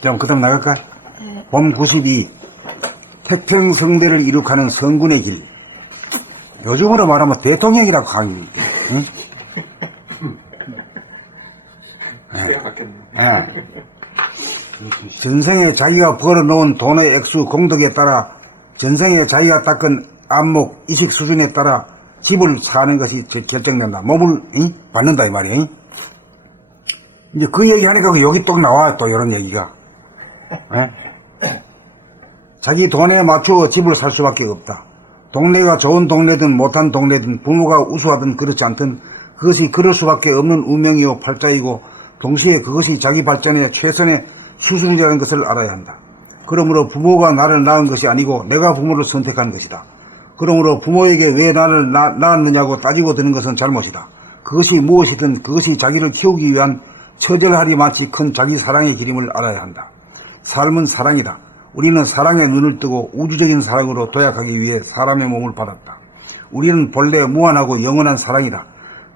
좀 그다음 나갈까? 네. 봄 92. 태평성대를 이룩하는 성군의 길. 요즘으로 말하면 대통령이라고 하는 게. 응? 전생에 자기가 벌어놓은 돈의 액수 공덕에 따라 전생에 자기가 닦은 안목 이식 수준에 따라 집을 사는 것이 결정된다. 몸을 받는다 이 말이에요. 이제 그 얘기하니까 여기 또 나와 또 이런 얘기가. 자기 돈에 맞추어 집을 살 수밖에 없다. 동네가 좋은 동네든 못한 동네든 부모가 우수하든 그렇지 않든 그것이 그럴 수밖에 없는 운명이요 팔자이고 동시에 그것이 자기 발전의 최선의 수순이라는 것을 알아야 한다. 그러므로 부모가 나를 낳은 것이 아니고 내가 부모를 선택한 것이다. 그러므로 부모에게 왜 나를 낳았느냐고 따지고 드는 것은 잘못이다. 그것이 무엇이든 그것이 자기를 키우기 위한 처절하리마치 큰 자기 사랑의 길임을 알아야 한다. 삶은 사랑이다. 우리는 사랑에 눈을 뜨고 우주적인 사랑으로 도약하기 위해 사람의 몸을 받았다. 우리는 본래 무한하고 영원한 사랑이다.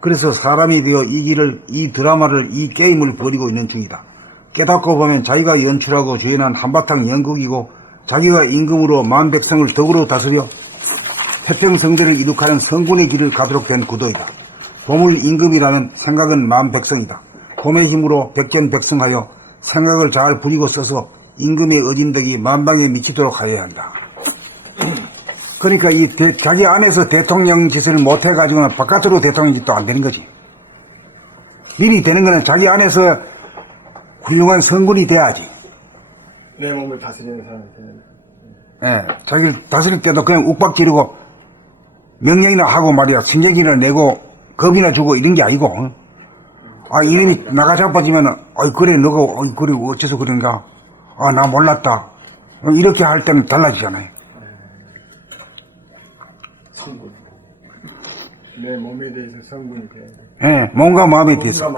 그래서 사람이 되어 이 길을, 이 드라마를, 이 게임을 벌이고 있는 중이다. 깨닫고 보면 자기가 연출하고 주연한 한바탕 연극이고 자기가 임금으로 만백성을 덕으로 다스려 태평성대를 이룩하는 성군의 길을 가도록 된 구도이다. 봄을 임금이라면 생각은 만백성이다. 봄의 힘으로 백견백성하여 생각을 잘 부리고 써서 임금의 어진덕이 만방에 미치도록 하여야 한다. 그러니까 자기 안에서 대통령 짓을 못해가지고는 바깥으로 대통령 짓도 안 되는 거지. 미리 되는 거는 자기 안에서 훌륭한 성군이 돼야지. 내 몸을 다스리는 사람이 되는. 예, 자기를 다스릴 때도 그냥 욱박 지르고 명령이나 하고 말이야. 승격이나 내고 겁이나 주고 이런 게 아니고. 아, 이름이 나가 자빠지면은, 그래, 너가, 그래, 어째서 그런가. 아, 나 몰랐다. 이렇게 할 때는 달라지잖아요. 성군. 내 몸에 대해서 성군이 돼야 돼. 예, 몸과 마음에 대해서.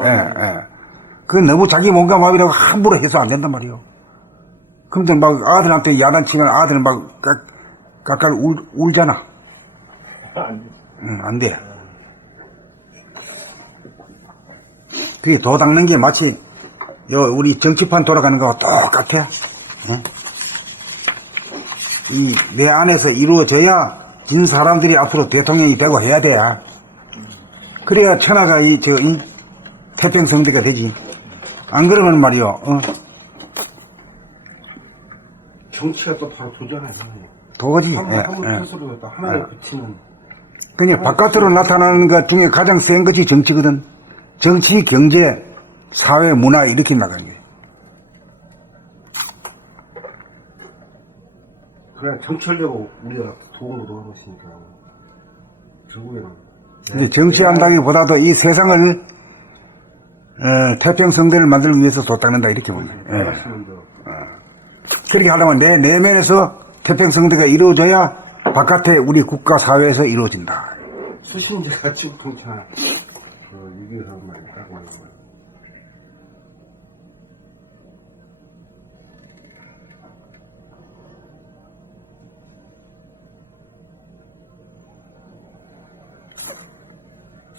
그 너무 자기 몸과 마음이라고 함부로 해서 안 된단 말이에요. 그런데 막 아들한테 야단치면 아들은 막 깎아 울잖아. 안 돼. 안 돼. 그게 도 닦는 게 마치 우리 정치판 돌아가는 거하고 똑같아. 이 내 안에서 이루어져야 진 사람들이 앞으로 대통령이 되고 해야 돼. 그래야 천하가 이 태평성대가 되지. 안 그러면 말이요. 정치가 또 바로 도잖아요. 도지. 한번 뜻으로 하나에 붙이면. 그냥 바깥으로 나타나는 것 중에 가장 센 것이 정치거든. 정치, 경제, 사회, 문화 이렇게 나가는 거예요. 그래 정치하려고 우리가 도움도 하고 있으니까 결국에는. 근데 정치한다기보다도 이 세상을 태평성대를 만들기 위해서 도닦는다 이렇게 보면. 그렇게 하려면 내 내면에서 태평성대가 이루어져야 바깥에 우리 국가 사회에서 이루어진다. 수신제가 지금 정치나 이게 하는 말이 딱 맞는 거예요.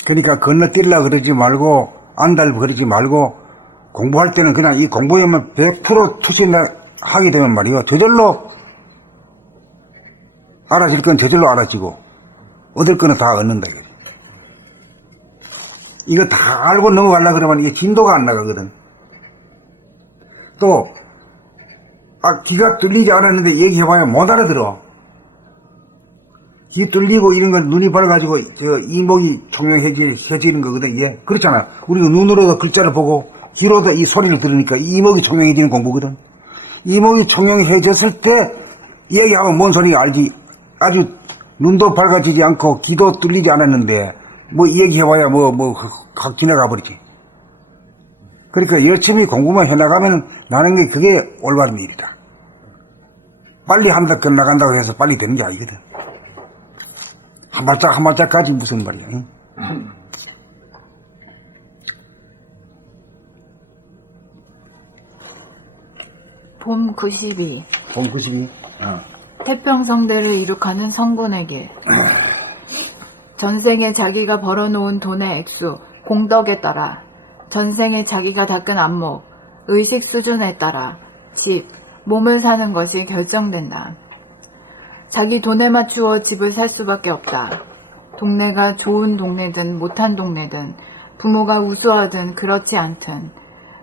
그러니까 건너뛰려고 그러지 말고 안달고 그러지 말고 공부할 때는 그냥 이 공부에만 100% 투신하게 되면 말이요. 저절로 알아질 건 저절로 알아지고 얻을 거는 다 얻는다. 이거 다 알고 넘어가려고 그러면 이게 진도가 안 나가거든. 또 귀가 뚫리지 않았는데 얘기해봐야 못 알아들어. 귀 뚫리고 이런 건 눈이 밝아가지고 이목이 총명해지는 거거든. 이게 그렇잖아. 우리가 눈으로도 글자를 보고 귀로도 이 소리를 들으니까 이목이 총명해지는 공부거든. 이목이 총명해졌을 때 얘기하면 뭔 소리가 알지. 아주 눈도 밝아지지 않고 귀도 뚫리지 않았는데 뭐 얘기해봐야 확 지나가 버리지. 그러니까 열심히 공부만 해나가면 나는 게 그게 올바른 일이다. 빨리 한다 끝나간다고 해서 빨리 되는 게 아니거든. 한 발짝까지 무슨 말이야. 응? 봄 92. 봄 92. 태평성대를 이룩하는 성군에게 전생에 자기가 벌어놓은 돈의 액수, 공덕에 따라 전생에 자기가 닦은 안목, 의식 수준에 따라 집, 몸을 사는 것이 결정된다. 자기 돈에 맞추어 집을 살 수밖에 없다. 동네가 좋은 동네든 못한 동네든 부모가 우수하든 그렇지 않든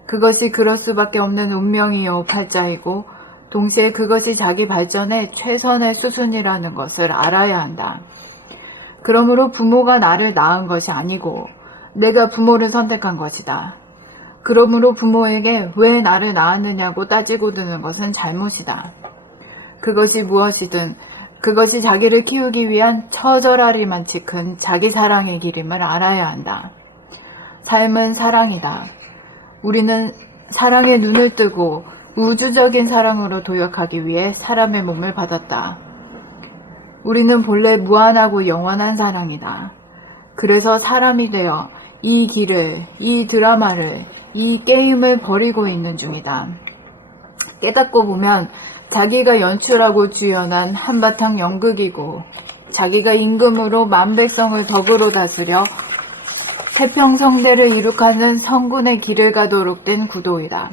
그것이 그럴 수밖에 없는 운명이요 팔자이고 동시에 그것이 자기 발전의 최선의 수순이라는 것을 알아야 한다. 그러므로 부모가 나를 낳은 것이 아니고 내가 부모를 선택한 것이다. 그러므로 부모에게 왜 나를 낳았느냐고 따지고 드는 것은 잘못이다. 그것이 무엇이든 그것이 자기를 키우기 위한 처절하리만치 큰 자기 사랑의 길임을 알아야 한다. 삶은 사랑이다. 우리는 사랑에 눈을 뜨고 우주적인 사랑으로 도약하기 위해 사람의 몸을 받았다. 우리는 본래 무한하고 영원한 사랑이다. 그래서 사람이 되어 이 길을, 이 드라마를, 이 게임을 버리고 있는 중이다. 깨닫고 보면 자기가 연출하고 주연한 한바탕 연극이고 자기가 임금으로 만백성을 덕으로 다스려 태평성대를 이룩하는 성군의 길을 가도록 된 구도이다.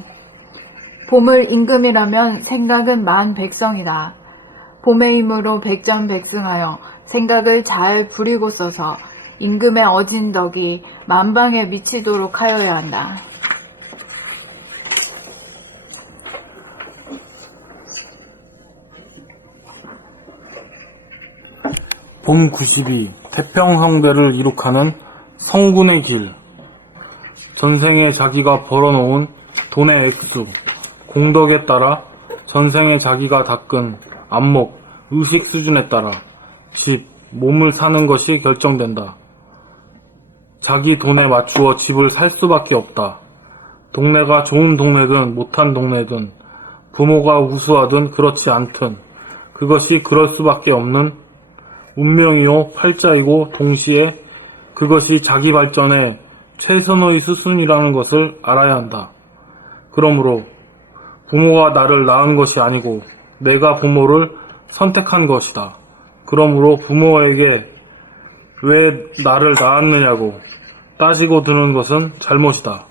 봄을 임금이라면 생각은 만백성이다. 봄의 힘으로 백전백승하여 생각을 잘 부리고 써서 임금의 어진 덕이 만방에 미치도록 하여야 한다. 봄 92 태평성대를 이룩하는 성군의 길. 전생에 자기가 벌어놓은 돈의 액수, 공덕에 따라 전생에 자기가 닦은 안목, 의식 수준에 따라 집, 몸을 사는 것이 결정된다. 자기 돈에 맞추어 집을 살 수밖에 없다. 동네가 좋은 동네든 못한 동네든 부모가 우수하든 그렇지 않든 그것이 그럴 수밖에 없는 운명이요 팔자이고 동시에 그것이 자기 발전의 최선의 수순이라는 것을 알아야 한다. 그러므로 부모가 나를 낳은 것이 아니고 내가 부모를 선택한 것이다. 그러므로 부모에게 왜 나를 낳았느냐고 따지고 드는 것은 잘못이다.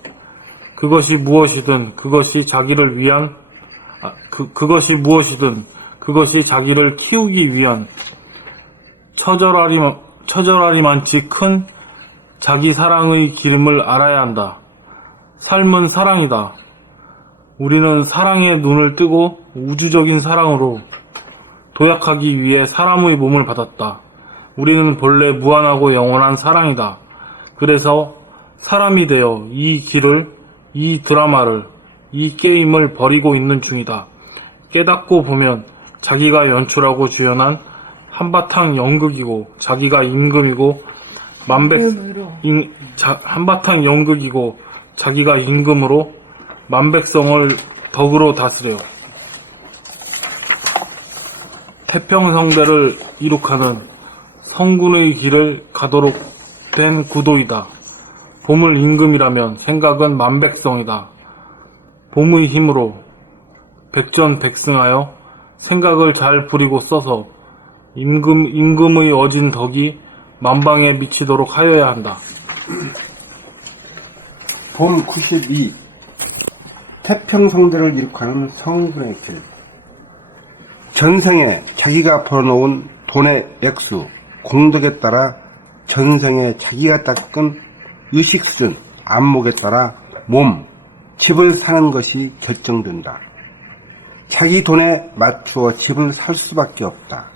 그것이 무엇이든 그것이 자기를 위한 그것이 무엇이든 그것이 자기를 키우기 위한 처절하리만치 큰 자기 사랑의 기름을 알아야 한다. 삶은 사랑이다. 우리는 사랑에 눈을 뜨고 우주적인 사랑으로 도약하기 위해 사람의 몸을 받았다. 우리는 본래 무한하고 영원한 사랑이다. 그래서 사람이 되어 이 길을, 이 드라마를, 이 게임을 버리고 있는 중이다. 깨닫고 보면 자기가 연출하고 주연한 한바탕 연극이고 자기가 임금이고 한바탕 연극이고 자기가 임금으로 만백성을 덕으로 다스려 태평성대를 이룩하는 성군의 길을 가도록 된 구도이다. 봄을 임금이라면 생각은 만백성이다. 봄의 힘으로 백전백승하여 생각을 잘 부리고 써서 임금의 어진 덕이 만방에 미치도록 하여야 한다. 봄 92 태평성대를 이룩하는 성군의 길. 전생에 자기가 벌어놓은 돈의 액수, 공덕에 따라 전생에 자기가 닦은 의식 수준, 안목에 따라 몸, 집을 사는 것이 결정된다. 자기 돈에 맞추어 집을 살 수밖에 없다.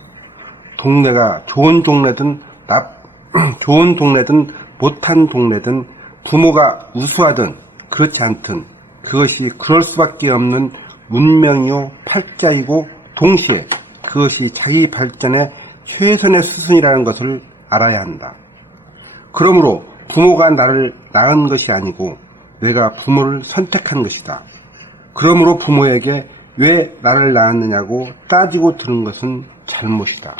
동네가 좋은 동네든 못한 동네든 부모가 우수하든 그렇지 않든 그것이 그럴 수밖에 없는 운명이요 팔자이고 동시에 그것이 자기 발전의 최선의 수순이라는 것을 알아야 한다. 그러므로 부모가 나를 낳은 것이 아니고 내가 부모를 선택한 것이다. 그러므로 부모에게 왜 나를 낳았느냐고 따지고 드는 것은 잘못이다.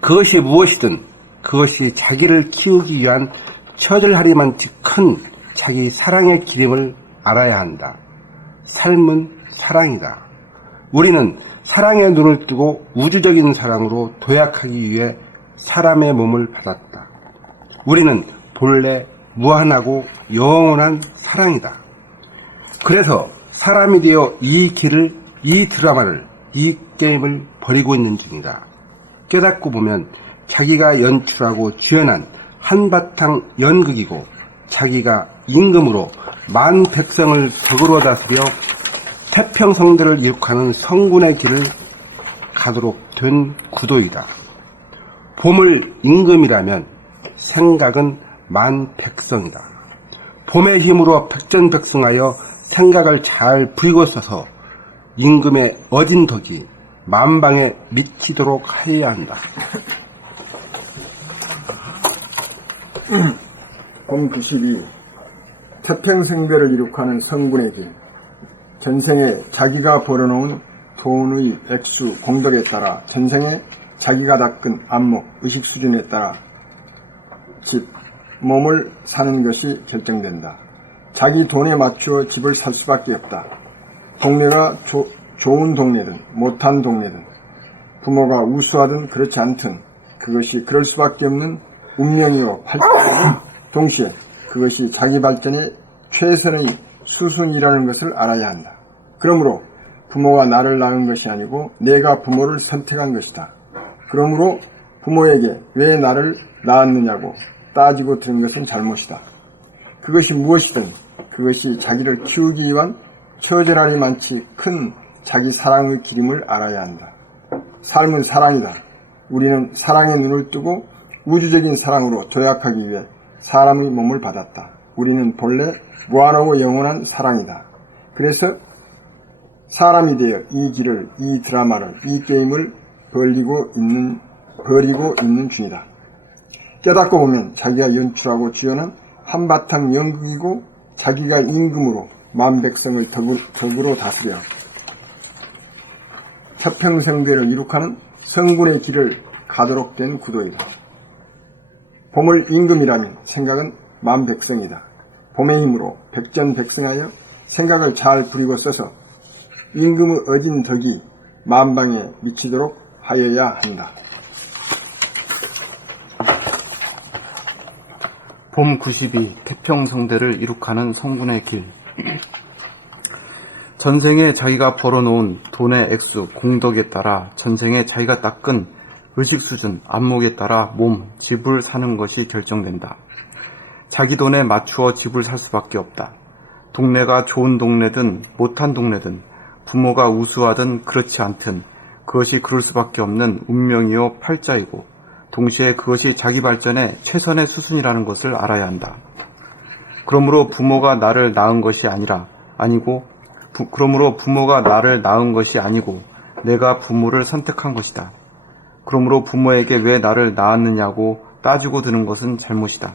그것이 무엇이든 그것이 자기를 키우기 위한 처절하리만치 큰 자기 사랑의 기름을 알아야 한다. 삶은 사랑이다. 우리는 사랑의 눈을 뜨고 우주적인 사랑으로 도약하기 위해 사람의 몸을 받았다. 우리는 본래 무한하고 영원한 사랑이다. 그래서 사람이 되어 이 길을, 이 드라마를, 이 게임을 버리고 있는 중이다. 깨닫고 보면 자기가 연출하고 주연한 한바탕 연극이고 자기가 임금으로 만 백성을 덕으로 다스려 태평성대를 이룩하는 성군의 길을 가도록 된 구도이다. 봄을 임금이라면 생각은 만 백성이다. 봄의 힘으로 백전백승하여 생각을 잘 부리고 써서 임금의 어진 덕이 만방에 미치도록 하여야 한다. 봄 92. 태평성대를 이룩하는 성군의 길. 전생에 자기가 벌어놓은 돈의 액수, 공덕에 따라 전생에 자기가 닦은 안목, 의식 수준에 따라 집, 몸을 사는 것이 결정된다. 자기 돈에 맞추어 집을 살 수밖에 없다. 동네가 좋은 동네든 못한 동네든 부모가 우수하든 그렇지 않든 그것이 그럴 수밖에 없는 운명이요 팔자이고 동시에 그것이 자기 발전의 최선의 수순이라는 것을 알아야 한다. 그러므로 부모가 나를 낳은 것이 아니고 내가 부모를 선택한 것이다. 그러므로 부모에게 왜 나를 낳았느냐고 따지고 들은 것은 잘못이다. 그것이 무엇이든 그것이 자기를 키우기 위한 처절하리만치 큰 자기 사랑의 기림을 알아야 한다. 삶은 사랑이다. 우리는 사랑의 눈을 뜨고 우주적인 사랑으로 도약하기 위해 사람의 몸을 받았다. 우리는 본래 무한하고 영원한 사랑이다. 그래서 사람이 되어 이 길을, 이 드라마를, 이 게임을 버리고 있는 중이다. 깨닫고 보면 자기가 연출하고 주연한 한바탕 연극이고 자기가 임금으로 만백성을 덕으로 다스려 태평성대를 이룩하는 성군의 길을 가도록 된 구도이다. 봄을 임금이라면 생각은 만백성이다. 봄의 힘으로 백전백승하여 생각을 잘 부리고 써서 임금의 어진 덕이 만방에 미치도록 하여야 한다. 봄 92 태평성대를 이룩하는 성군의 길. 전생에 자기가 벌어놓은 돈의 액수, 공덕에 따라 전생에 자기가 닦은 의식 수준, 안목에 따라 몸, 집을 사는 것이 결정된다. 자기 돈에 맞추어 집을 살 수밖에 없다. 동네가 좋은 동네든 못한 동네든 부모가 우수하든 그렇지 않든 그것이 그럴 수밖에 없는 운명이요 팔자이고 동시에 그것이 자기 발전의 최선의 수순이라는 것을 알아야 한다. 그러므로 부모가 나를 낳은 것이 아니고 내가 부모를 선택한 것이다. 그러므로 부모에게 왜 나를 낳았느냐고 따지고 드는 것은 잘못이다.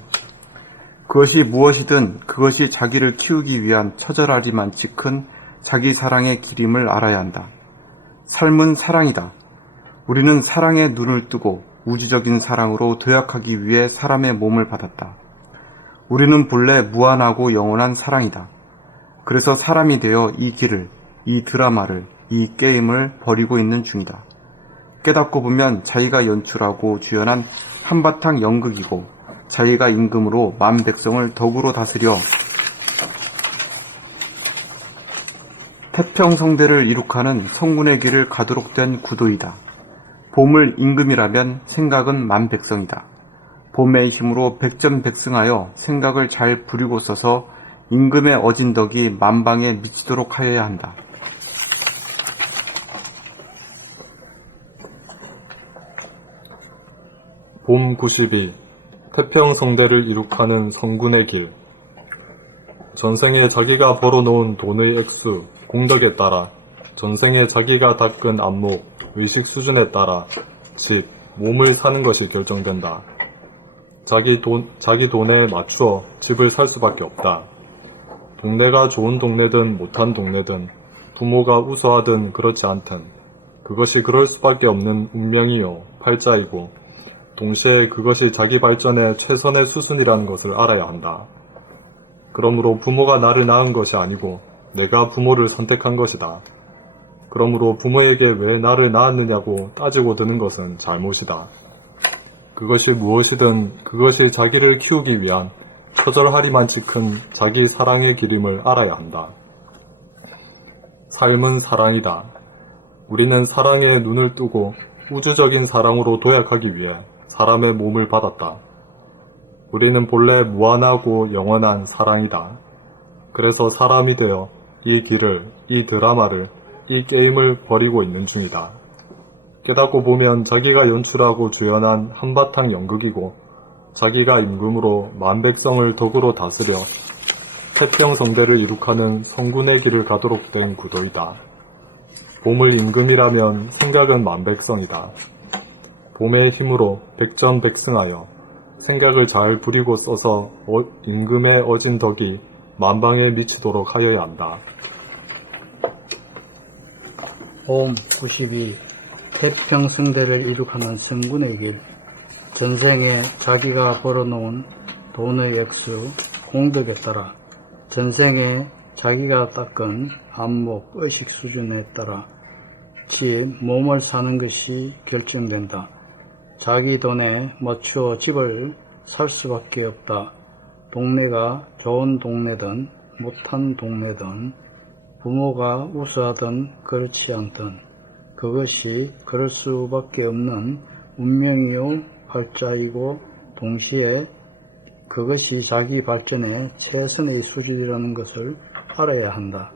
그것이 무엇이든 그것이 자기를 키우기 위한 처절하리만치 큰 자기 사랑의 기림을 알아야 한다. 삶은 사랑이다. 우리는 사랑의 눈을 뜨고 우주적인 사랑으로 도약하기 위해 사람의 몸을 받았다. 우리는 본래 무한하고 영원한 사랑이다. 그래서 사람이 되어 이 길을, 이 드라마를, 이 게임을 버리고 있는 중이다. 깨닫고 보면 자기가 연출하고 주연한 한바탕 연극이고 자기가 임금으로 만 백성을 덕으로 다스려 태평성대를 이룩하는 성군의 길을 가도록 된 구도이다. 봄을 임금이라면 생각은 만 백성이다. 봄의 힘으로 백전백승하여 생각을 잘 부리고 써서 임금의 어진 덕이 만방에 미치도록 하여야 한다. 봄 92 태평성대를 이룩하는 성군의 길. 전생에 자기가 벌어놓은 돈의 액수, 공덕에 따라 전생에 자기가 닦은 안목, 의식 수준에 따라 집, 몸을 사는 것이 결정된다. 자기 돈에 맞추어 집을 살 수밖에 없다. 동네가 좋은 동네든 못한 동네든 부모가 우수하든 그렇지 않든 그것이 그럴 수밖에 없는 운명이요 팔자이고 동시에 그것이 자기 발전의 최선의 수순이라는 것을 알아야 한다. 그러므로 부모가 나를 낳은 것이 아니고 내가 부모를 선택한 것이다. 그러므로 부모에게 왜 나를 낳았느냐고 따지고 드는 것은 잘못이다. 그것이 무엇이든 그것이 자기를 키우기 위한 처절하리만치 큰 자기 사랑의 기림을 알아야 한다. 삶은 사랑이다. 우리는 사랑에 눈을 뜨고 우주적인 사랑으로 도약하기 위해 사람의 몸을 받았다. 우리는 본래 무한하고 영원한 사랑이다. 그래서 사람이 되어 이 길을, 이 드라마를, 이 게임을 벌이고 있는 중이다. 깨닫고 보면 자기가 연출하고 주연한 한바탕 연극이고 자기가 임금으로 만백성을 덕으로 다스려 태평성대를 이룩하는 성군의 길을 가도록 된 구도이다. 봄을 임금이라면 생각은 만백성이다. 봄의 힘으로 백전백승하여 생각을 잘 부리고 써서 임금의 어진 덕이 만방에 미치도록 하여야 한다. 봄 92. 태평성대를 이룩하는 성군의 길. 전생에 자기가 벌어놓은 돈의 액수, 공덕에 따라 전생에 자기가 닦은 안목, 의식 수준에 따라 집, 몸을 사는 것이 결정된다. 자기 돈에 맞추어 집을 살 수밖에 없다. 동네가 좋은 동네든 못한 동네든 부모가 우수하든 그렇지 않든 그것이 그럴 수밖에 없는 운명이요 팔자이고 동시에 그것이 자기 발전의 최선의 수준이라는 것을 알아야 한다.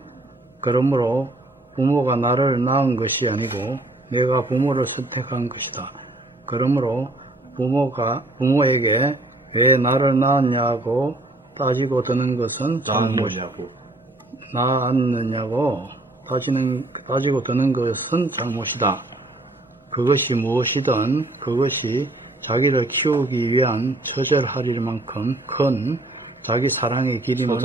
그러므로 부모가 나를 낳은 것이 아니고 내가 부모를 선택한 것이다. 그러므로 부모에게 왜 나를 낳았냐고 따지고 드는 것은 낳았느냐고 따지고 드는 것은 잘못이다. 그것이 무엇이든 그것이 자기를 키우기 위한 처절하리만큼 큰 자기 사랑의 길임을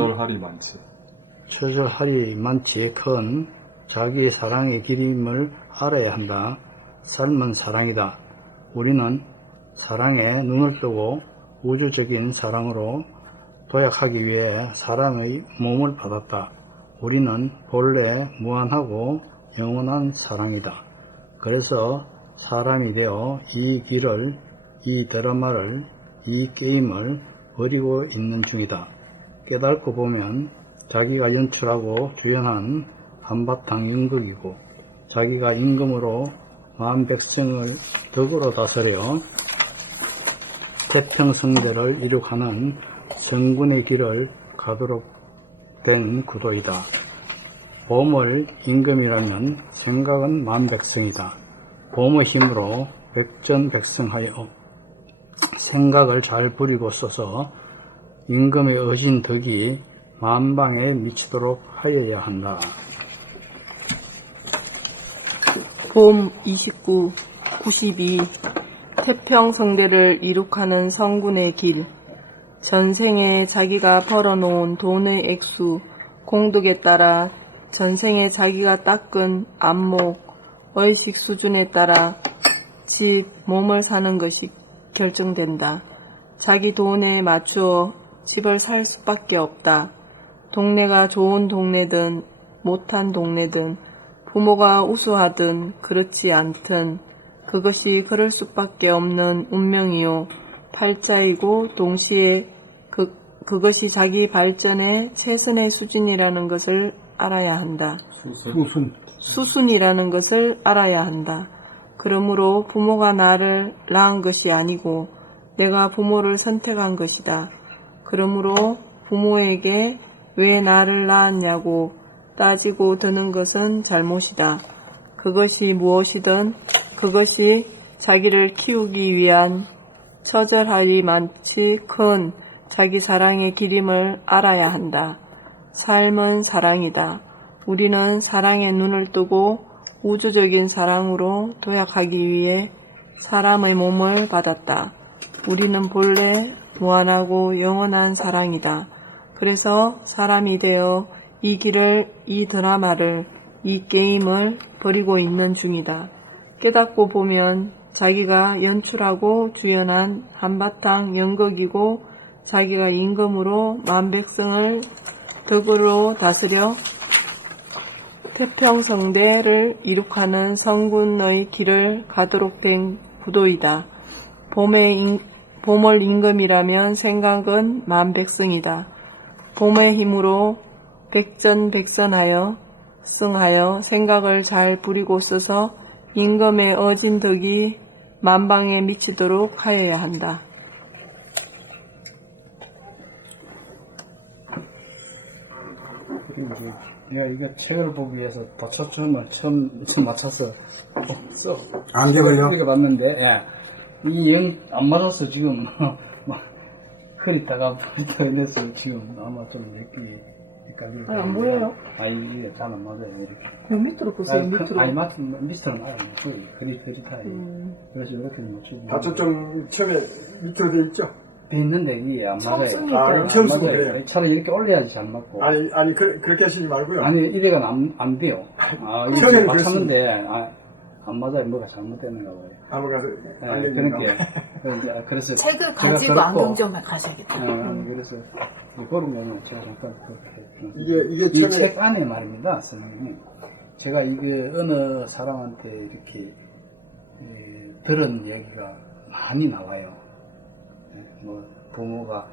처절하리 많지 큰 자기 사랑의 길임을 알아야 한다. 삶은 사랑이다. 우리는 사랑에 눈을 뜨고 우주적인 사랑으로 도약하기 위해 사람의 몸을 받았다. 우리는 본래 무한하고 영원한 사랑이다. 그래서 사람이 되어 이 길을, 이 드라마를, 이 게임을 벌이고 있는 중이다. 깨닫고 보면 자기가 연출하고 주연한 한바탕 연극이고 자기가 임금으로 만백성을 덕으로 다스려 태평성대를 이룩하는 성군의 길을 가도록 된 구도이다. 봄을 임금이라면 생각은 만백성이다. 봄의 힘으로 백전백승하여 생각을 잘 부리고 써서 임금의 어진 덕이 만방에 미치도록 하여야 한다. 봄 29, 92. 태평성대를 이룩하는 성군의 길. 전생에 자기가 벌어놓은 돈의 액수, 공덕에 따라 전생에 자기가 닦은 안목, 의식 수준에 따라 집, 몸을 사는 것이 결정된다. 자기 돈에 맞추어 집을 살 수밖에 없다. 동네가 좋은 동네든 못한 동네든 부모가 우수하든 그렇지 않든 그것이 그럴 수밖에 없는 운명이요 팔자이고 동시에 그것이 자기 발전의 최선의 수준이라는 것을 알아야 한다. 수순이라는 것을 알아야 한다. 그러므로 부모가 나를 낳은 것이 아니고 내가 부모를 선택한 것이다. 그러므로 부모에게 왜 나를 낳았냐고 따지고 드는 것은 잘못이다. 그것이 무엇이든 그것이 자기를 키우기 위한 처절하리 많지 큰 자기 사랑의 길임을 알아야 한다. 삶은 사랑이다. 우리는 사랑에 눈을 뜨고 우주적인 사랑으로 도약하기 위해 사람의 몸을 받았다. 우리는 본래 무한하고 영원한 사랑이다. 그래서 사람이 되어 이 길을, 이 드라마를, 이 게임을 벌이고 있는 중이다. 깨닫고 보면 자기가 연출하고 주연한 한바탕 연극이고 자기가 임금으로 만백성을 덕으로 다스려 태평성대를 이룩하는 성군의 길을 가도록 된 구도이다. 봄을 임금이라면 생각은 만백성이다. 봄의 힘으로 백전백선하여 승하여 생각을 잘 부리고 써서 임금의 어진 덕이 만방에 미치도록 하여야 한다. 그리고 내가 이거 책을 보기 위해서 도초점을 처음 맞춰서 써. 안경을요? 이게 봤는데, 예. 이 영 안 맞아서 지금 막 흐리다가 부리다가 지금 아마 좀 헷갈리고. 안 보여요? 이게 잘 안 맞아요. 이렇게. 밑으로 보세요, 밑으로. 밑으로는 알아요. 흐릿하게. 그래서 이렇게 맞추고. 다초점 처음에 밑으로 돼 있죠? 돼 있는데 이게 안 맞아요. 처음 안 쓰고 맞아요. 그래요. 차라리 이렇게 올려야지 잘 맞고. 아니 그렇게 하시지 말고요. 아니 이래가 안 돼요. 이거 처음에는 맞췄는데 안 맞아요. 뭐가 잘못되는가 봐요. 한번 가서 그래서 책을 제가 가지고 그렇고, 안경점에 가셔야겠다. 그래서 그러면 제가 잠깐 그렇게 이게 이 처음에 책 안에 말입니다, 선생님. 제가 이게 어느 사람한테 이렇게 들은 얘기가 많이 나와요. 뭐 부모가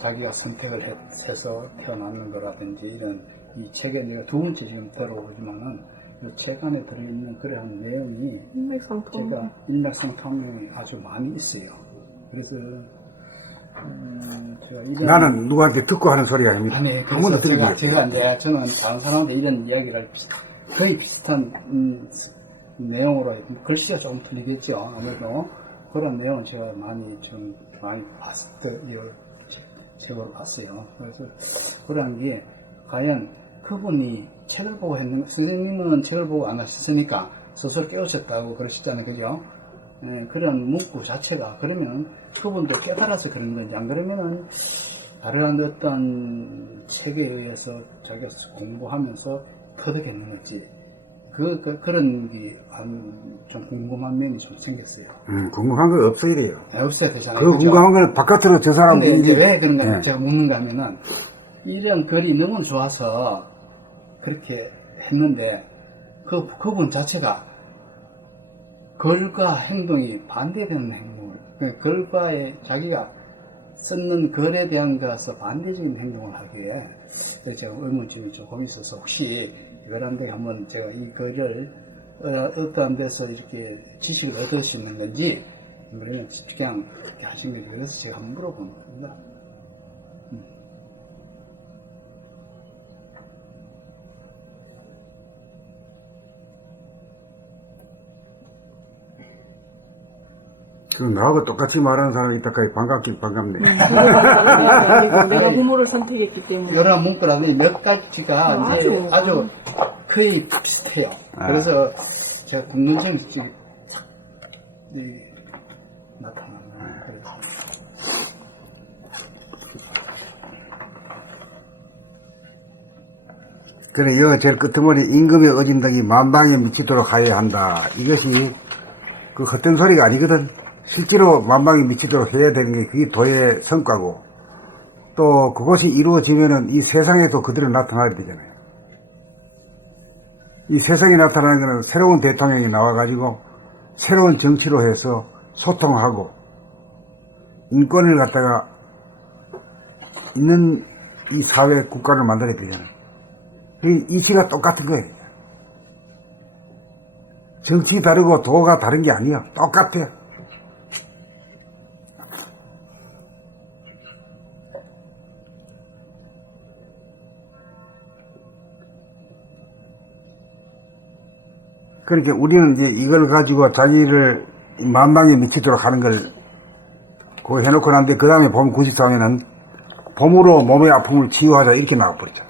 자기가 선택을 해서 태어났는 거라든지 이런 이 책에 내가 두 번째 지금 들어오지만은 이 책 안에 들어있는 그러한 내용이 제가 일맥상통이 아주 많이 있어요. 그래서 제가 이런 나는 누구한테 듣고 하는 소리가 아닙니다. 아니 한 번도 그래서 들은 제가 거예요. 이제 저는 다른 사람한테 이런 이야기를 거의 비슷한 내용으로 글씨가 조금 틀리겠죠. 아무래도 그런 내용을 제가 많이 봤어요. 책으로 봤어요. 그래서 그런 게 과연 그분이 책을 보고 했는 선생님은 책을 보고 안 하셨으니까 스스로 깨우쳤다고 그러셨잖아요. 그죠? 그런 문구 자체가 그러면 그분도 깨달아서 그런 건지 안 그러면은 다른 어떤 책에 의해서 자기가 공부하면서 터득했는 건지 그런 게 좀 궁금한 면이 좀 생겼어요. 궁금한 거 없어 이래요. 없어야 되잖아요. 그 그죠? 궁금한 거는 바깥으로 저 사람 근데 이제 왜 그런가 예. 제가 묻는가 하면은 이런 글이 너무 좋아서 그렇게 했는데 그분 자체가 글과 행동이 반대되는 행동을 글과의 자기가 쓰는 글에 대한 것에 반대적인 행동을 하기에 제가 의문점이 조금 있어서 혹시 이런 데 한번 제가 이 글을 어떠한 데서 이렇게 지식을 얻을 수 있는 건지 그러면 그냥 이렇게 하신 거예요. 그래서 제가 한번 물어보는 겁니다. 그 나하고 똑같이 말하는 사람이 있다까지 반갑긴 반갑네. 내가 부모를 선택했기 때문에. 여러 문구라는데 몇 가지가 이제 아주 거의 비슷해요. 그래서 제가 궁금증이 지금 나타나는 그래서. 그래, 여 제일 끝머리 임금의 어진덕이 만방에 미치도록 하여야 한다. 이것이 그 헛된 소리가 아니거든. 실제로 만방에 미치도록 해야 되는 게 그게 도의 성과고, 또 그것이 이루어지면은 이 세상에도 그대로 나타나야 되잖아요. 이 세상에 나타나는 것은 새로운 대통령이 나와가지고 새로운 정치로 해서 소통하고 인권을 갖다가 있는 이 사회 국가를 만들어야 되잖아요. 그 이치가 똑같은 거예요. 정치 다르고 도가 다른 게 아니야. 똑같아요. 그러니까 우리는 이제 이걸 가지고 자기를 만방에 미치도록 하는 걸 그거 해놓고 난데 그 다음에 봄 94년은 봄으로 몸의 아픔을 치유하자 이렇게 나와버리죠.